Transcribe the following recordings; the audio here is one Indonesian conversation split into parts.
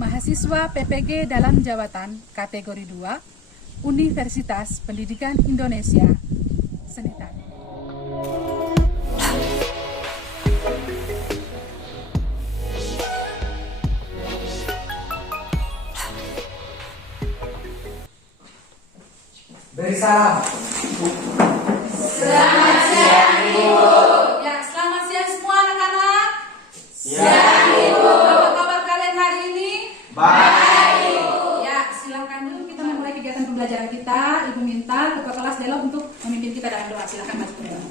mahasiswa PPG dalam jabatan kategori 2 Universitas Pendidikan Indonesia, Seni Tari. Beri salam. Selamat siang, Ibu. Ya, selamat siang semua anak-anak. Siang, Ibu. Apa kabar kalian hari ini? Baik. Ya, silakan dulu kita memulai kegiatan pembelajaran kita. Ibu minta ketua kelas Delo untuk memimpin kita dalam doa. Silakan maju ke dalam.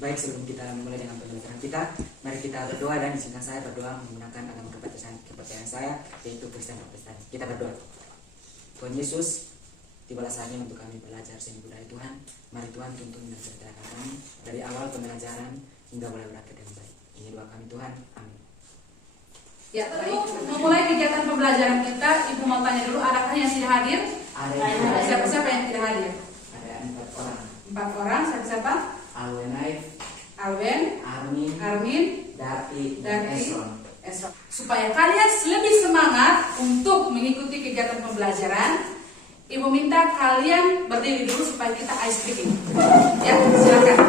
Baik, sebelum kita memulai dengan pembelajaran kita, mari kita berdoa, dan izinkan saya berdoa menggunakan agama kepercayaan saya, yaitu Kristen Protestan. Kita berdoa. Tuhan Yesus, tibalah saatnya untuk kami belajar seni budaya Tuhan. Mari Tuhan tuntun dan sertakan kami dari awal pembelajaran hingga mulai berakhir dengan baik. Ini doa kami Tuhan. Amin. Ya, baik. Memulai kegiatan pembelajaran kita, Ibu mau tanya dulu, adakah yang tidak hadir? Ada Siapa-siapa yang tidak hadir? Ada 4 orang. 4 orang, siapa-siapa? Alwen, Armin, David, dan Esron. Supaya kalian lebih semangat untuk mengikuti kegiatan pembelajaran, Ibu minta kalian berdiri dulu supaya kita ice breaking. Ya, silakan.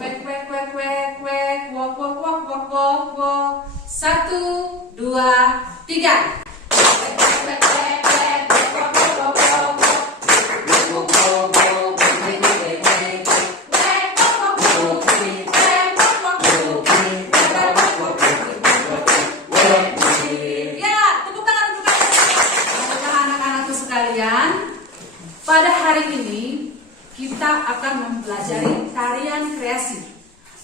Kwek kwek kwek kwek kwek, wok wok wok wok wok wok. 1, 2, 3. Kwek kwek kwek kwek kwek, wok wok wok wok wok. Pada hari ini kita akan mempelajari tarian kreasi.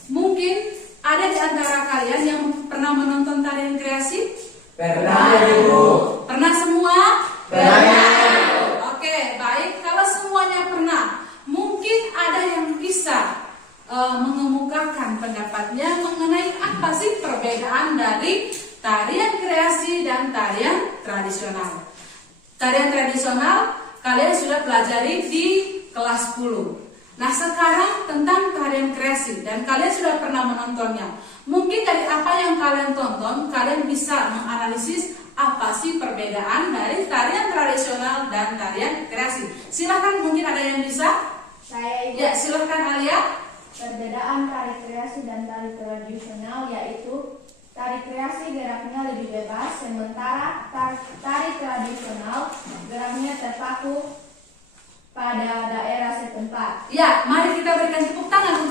Mungkin ada di antara kalian yang pernah menonton tarian kreasi? Pernah, Ibu. Pernah semua? Pernah. Oke, baik. Kalau semuanya pernah, mungkin ada yang bisa mengemukakan pendapatnya mengenai apa sih perbedaan dari tarian kreasi dan tarian tradisional. Tarian tradisional kalian sudah pelajari di kelas 10. Nah, sekarang tentang tarian kreasi, dan kalian sudah pernah menontonnya. Mungkin dari apa yang kalian tonton, kalian bisa menganalisis apa sih perbedaan dari tarian tradisional dan tarian kreasi. Silahkan, mungkin ada yang bisa? Saya Ibu. Ya, silahkan Alia. Perbedaan tari kreasi dan tari tradisional yaitu tari kreasi geraknya lebih bebas, sementara tari tradisional geraknya terpaku pada daerah setempat. Ya, mari kita berikan tepuk tangan.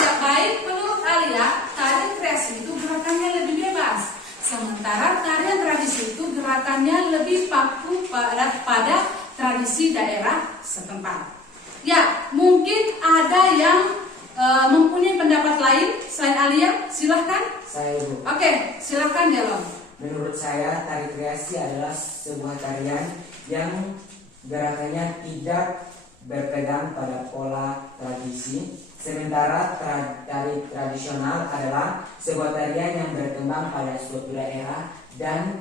Ya, baik, menurut Alia, tari kreasi itu gerakannya lebih bebas, sementara tarian tradisi itu gerakannya lebih paku pada tradisi daerah setempat. Ya, mungkin ada yang mempunyai pendapat lain selain Alia, silahkan. Saya, Ibu. Oke, silahkan Delon. Menurut saya, tari kreasi adalah sebuah tarian yang gerakannya tidak berpegang pada pola tradisi, sementara tari tradisional adalah sebuah tarian yang berkembang pada suatu daerah dan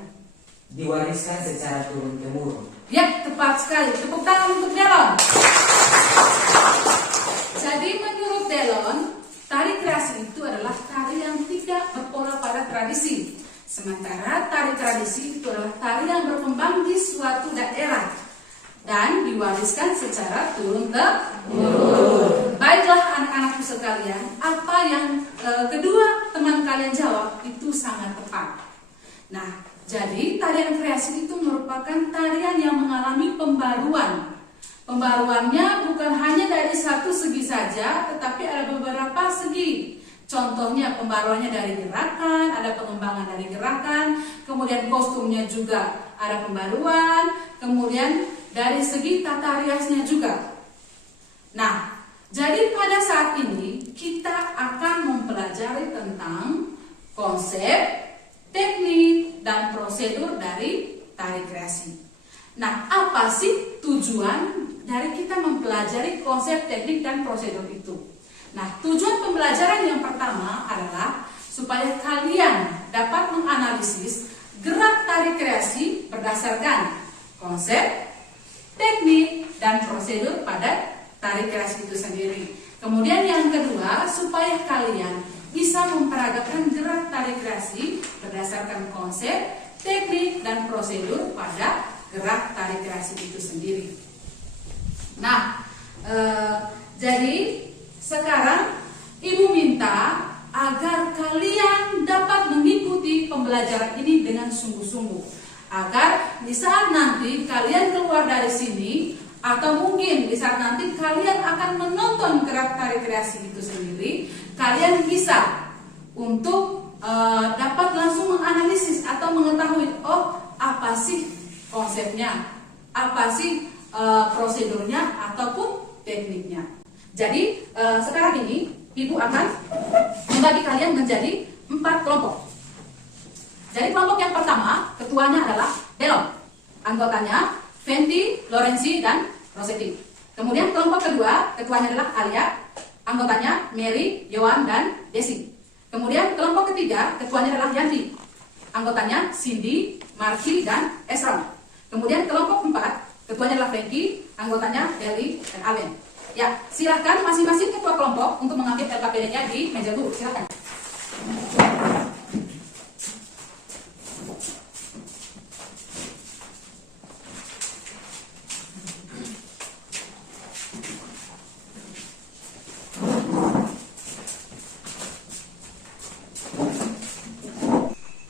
diwariskan secara turun-temurun. Ya, tepat sekali. Tepuk tangan untuk Delon. Jadi menurut Delon, tari kreasi itu adalah tari yang tidak berpola pada tradisi. Sementara tari tradisi itu adalah tari yang berkembang di suatu daerah dan diwariskan secara turun-temurun. Baiklah anak-anakku sekalian, apa yang kedua teman kalian jawab itu sangat tepat. Nah, jadi tarian kreasi itu merupakan tarian yang mengalami pembaruan. Pembaruannya bukan hanya dari satu segi saja, tetapi ada beberapa segi. Contohnya pembaruannya dari gerakan, ada pengembangan dari gerakan, kemudian kostumnya juga ada pembaruan, kemudian dari segi tata riasnya juga. Nah, jadi pada saat ini kita akan mempelajari tentang konsep, teknik, dan prosedur dari tari kreasi. Nah, apa sih tujuan dari kita mempelajari konsep, teknik, dan prosedur itu? Nah, tujuan pembelajaran yang pertama adalah supaya kalian dapat menganalisis gerak tari kreasi berdasarkan konsep, teknik, dan prosedur pada tari kreasi itu sendiri. Kemudian yang kedua, supaya kalian bisa memperagakan gerak tari kreasi berdasarkan konsep, teknik, dan prosedur pada gerak tari kreasi itu sendiri. Nah, jadi sekarang Ibu minta agar kalian dapat mengikuti pembelajaran ini dengan sungguh-sungguh, agar di saat nanti kalian keluar dari sini, atau mungkin di saat nanti kalian akan menonton gerak tari kreasi itu sendiri, kalian bisa untuk dapat langsung menganalisis atau mengetahui, oh apa sih konsepnya, apa sih prosedurnya ataupun tekniknya. Jadi sekarang ini Ibu akan membagi kalian menjadi 4 kelompok. Jadi kelompok yang pertama, ketuanya adalah Delon, anggotanya Fenty, Lorenzi, dan Rosetti. Kemudian kelompok kedua, ketuanya adalah Alia, anggotanya Mary, Yohan, dan Desi. Kemudian kelompok ketiga, ketuanya adalah Yanti, anggotanya Cindy, Marky, dan Esron. Kemudian kelompok keempat, ketuanya adalah Frankie, anggotanya Eli dan Allen. Ya, silakan masing-masing ketua kelompok untuk mengambil LKPD-nya di meja guru. Silakan.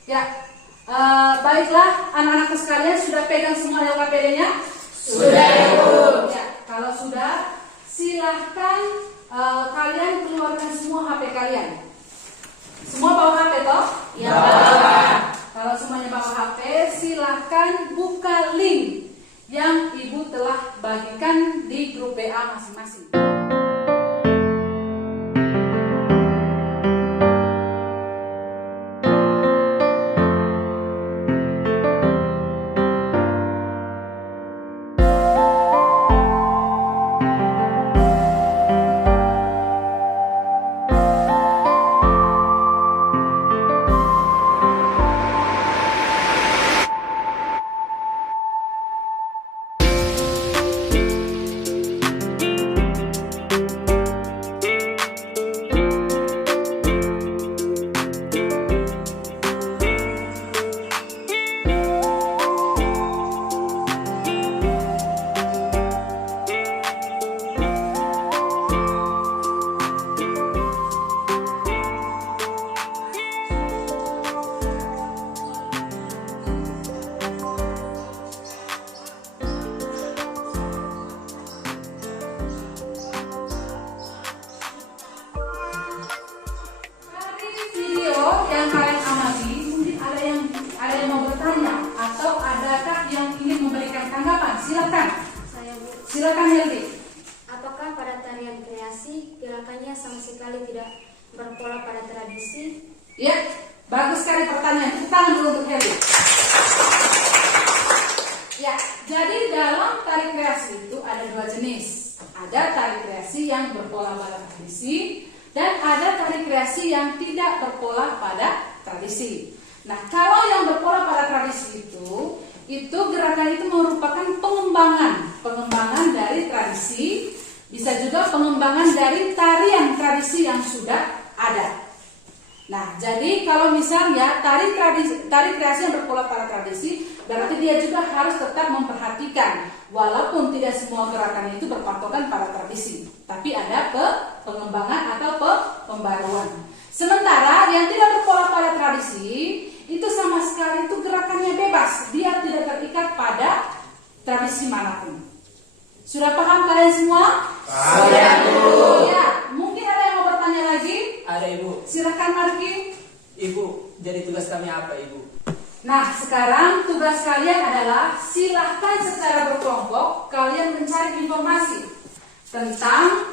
Ya, baiklah anak-anakku sekalian, sudah pegang semua LKPD-nya? Sudah, Ibu. Ya, kalau sudah, silahkan kalian keluarkan semua HP kalian. Semua bawa HP toh? Ya, Pak. Kalau semuanya bawa HP, silahkan buka link yang Ibu telah bagikan di grup WA masing-masing. Silakan Helvi. Apakah pada tarian kreasi gerakannya sama sekali tidak berpola pada tradisi? Ya, bagus sekali pertanyaan. Tepuk tangan dulu untuk Helvi. Ya, jadi dalam tari kreasi itu ada 2 jenis. Ada tari kreasi yang berpola pada tradisi dan ada tari kreasi yang tidak berpola pada tradisi. Nah, kalau yang berpola pada tradisi itu gerakan itu merupakan pengembangan dari tradisi, bisa juga pengembangan dari tarian tradisi yang sudah ada. Nah, jadi kalau misalnya tari kreasi yang berpola pada tradisi, berarti dia juga harus tetap memperhatikan, walaupun tidak semua gerakan itu berpatokan pada tradisi, tapi ada pengembangan atau pembaruan. Sementara yang tidak berpola pada tradisi itu sama sekali itu gerakannya bebas, dia tidak terikat pada tradisi manapun. Sudah paham kalian semua? Sudah, Bu. Ya, mungkin ada yang mau bertanya lagi? Ada, Ibu. Silakan Marki. Ibu, jadi tugas kami apa, Ibu? Nah, sekarang tugas kalian adalah silahkan secara berkelompok kalian mencari informasi tentang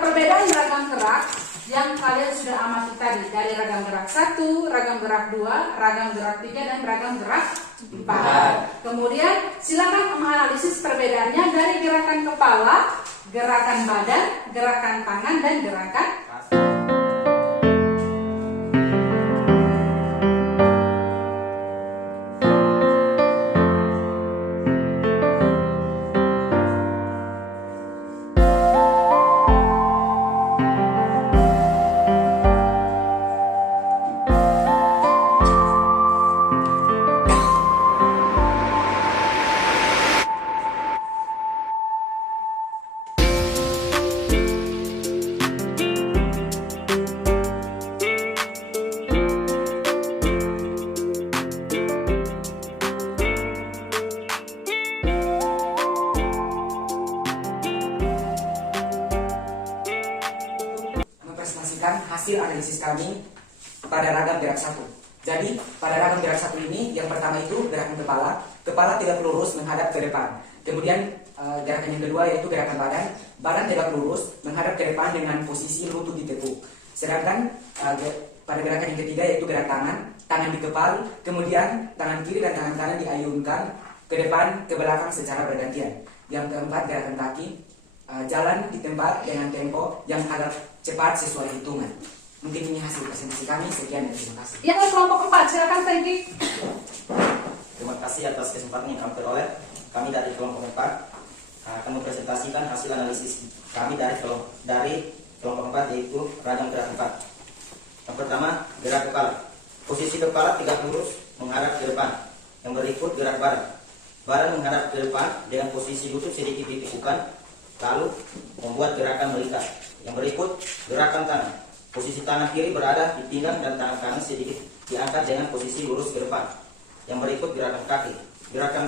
perbedaan ragam gerak yang kalian sudah amati tadi, dari ragam gerak 1, ragam gerak 2, ragam gerak 3, dan ragam gerak 4. Kemudian silakan menganalisis perbedaannya dari gerakan kepala, gerakan badan, gerakan tangan, dan gerakan hasil analisis kami pada ragam gerak 1. Jadi pada ragam gerak 1 ini yang pertama itu gerakan kepala tegak lurus menghadap ke depan. Kemudian gerakan yang kedua yaitu gerakan badan tegak lurus menghadap ke depan dengan posisi lutut ditekuk. Sedangkan pada gerakan yang ketiga yaitu gerak tangan dikepal, kemudian tangan kiri dan tangan kanan diayunkan ke depan ke belakang secara bergantian. Yang keempat gerakan kaki, jalan di tempat dengan tempo yang agak cepat sesuai hitungan. Mungkin ini hasil presentasi kami. Sekian dan terima kasih. Yang kelompok 4, silakan Franky. Terima kasih atas kesempatan yang kami peroleh. Kami dari kelompok 4 akan mempresentasikan hasil analisis kami dari kelompok 4 yaitu ragam gerak 4. Yang pertama, gerak kepala. Posisi kepala tegak lurus menghadap ke depan. Yang berikut gerak badan. Badan menghadap ke depan dengan posisi lutut sedikit ditekukan, lalu membuat gerakan melingkar. Yang berikut gerakan tangan. Posisi tangan kiri berada di pinggang dan tangan kanan sedikit diangkat dengan posisi lurus ke depan. Yang berikut gerakan kaki. Gerakan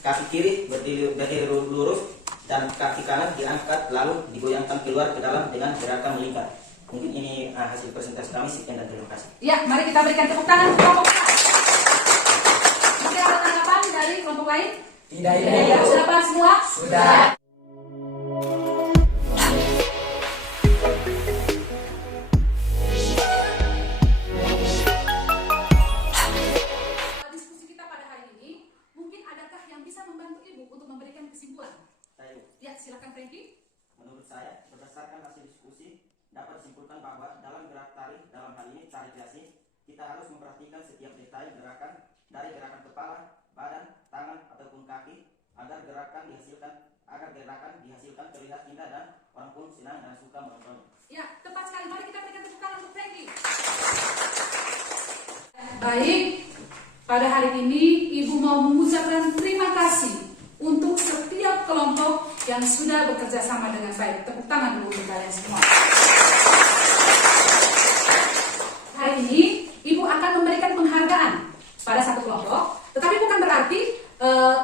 kaki kiri berdiri lurus dan kaki kanan diangkat lalu digoyangkan keluar ke dalam dengan gerakan melingkar. Mungkin ini hasil presentasi kami. Sekian dan terima kasih. Ya, mari kita berikan tepuk tangan untuk kelompok 4. Mungkin ada tanggapan dari kelompok lain? Tidak, Ibu. Ya, sudah paham semua? Sudah. Diskusi kita pada hari ini, mungkin adakah yang bisa membantu Ibu untuk memberikan kesimpulan? Ya, silakan Franky. Menurut saya, berdasarkan hasil diskusi, dapat disimpulkan bahwa dalam gerak tari, dalam hal ini tari kreasi, kita harus memperhatikan setiap detail gerakan dari gerakan kepala, badan, tangan ataupun kaki agar gerakan dihasilkan terlihat indah dan orang pun senang dan suka menontonnya. Ya, tepat sekali. Mari kita berikan tepuk tangan untuk Franky. Baik, pada hari ini Ibu mau mengucapkan terima kasih untuk setiap kelompok yang sudah bekerja sama dengan baik. Tepuk tangan dulu untuk kalian semua. Hari ini Ibu akan memberikan penghargaan pada satu kelompok, tetapi bukan berarti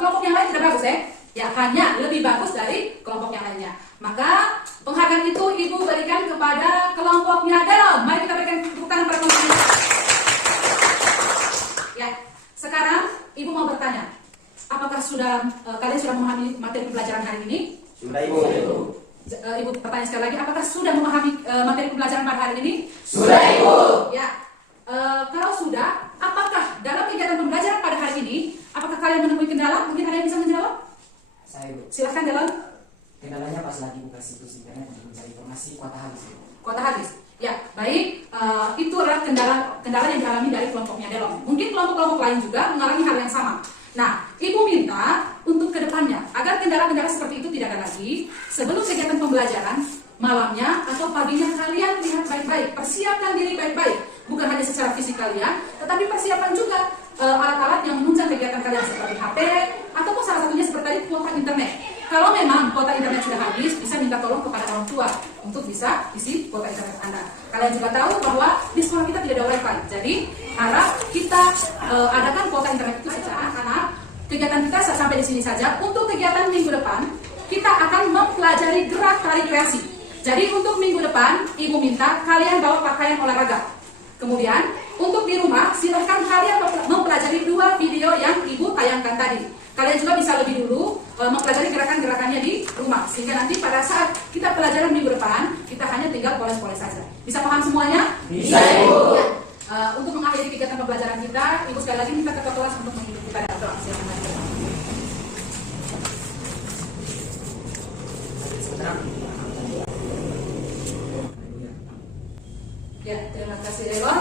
kelompok yang lain tidak bagus ya. Ya, hanya lebih bagus dari kelompok yang lainnya. Maka penghargaan itu Ibu berikan kepada kelompoknya Delon. Mari kita berikan tepuk tangan pada kelompok ini. Ya, sekarang Ibu mau bertanya, apakah kalian sudah memahami materi pembelajaran hari ini? Sudah, Ibu. Ibu bertanya sekali lagi, apakah sudah memahami materi pembelajaran pada hari ini? Sudah, Ibu. Ya, kalau sudah, apakah dalam kegiatan pembelajaran pada hari ini, apakah kalian menemui kendala? Mungkin ada yang bisa menjawab? Saya, Ibu. Silahkan Delon. Kendalanya pas lagi buka situs internet untuk mencari informasi kuota habis, Ibu. Kuota habis. Ya, baik. Itu adalah kendala yang dialami dari kelompoknya Delon. Mungkin kelompok-kelompok lain juga mengalami hal yang sama. Nah, Ibu minta untuk kedepannya agar kendala-kendala seperti itu tidak ada lagi. Sebelum kegiatan pembelajaran, malamnya atau paginya kalian lihat baik-baik, persiapkan diri baik-baik. Bukan hanya secara fisik kalian, tetapi persiapan juga alat-alat yang menunjang kegiatan kalian seperti HP ataupun salah satunya seperti tadi kuota internet. Kalau memang kuota internet sudah habis, bisa minta tolong kepada orang tua untuk bisa isi kuota internet Anda. Kalian juga tahu bahwa di sekolah kita tidak ada wifi, jadi harap kita adakan kuota internet itu secara anak. Kegiatan kita sampai di sini saja. Untuk kegiatan minggu depan, kita akan mempelajari gerak tari kreasi. Jadi untuk minggu depan, Ibu minta kalian bawa pakaian olahraga. Kemudian untuk di rumah, silahkan kalian mempelajari 2 video yang Ibu tayangkan tadi. Kalian juga bisa lebih dulu mempelajari gerakan-gerakannya di rumah, sehingga nanti pada saat kita pelajaran minggu depan, kita hanya tinggal poles-poles saja. Bisa paham semuanya? Bisa, Ibu. Ya. Untuk mengakhiri kegiatan pembelajaran kita, Ibu sekali lagi minta ketua kelas untuk mengikuti kita dan doa. Silakan. Ya, terima kasih Delon.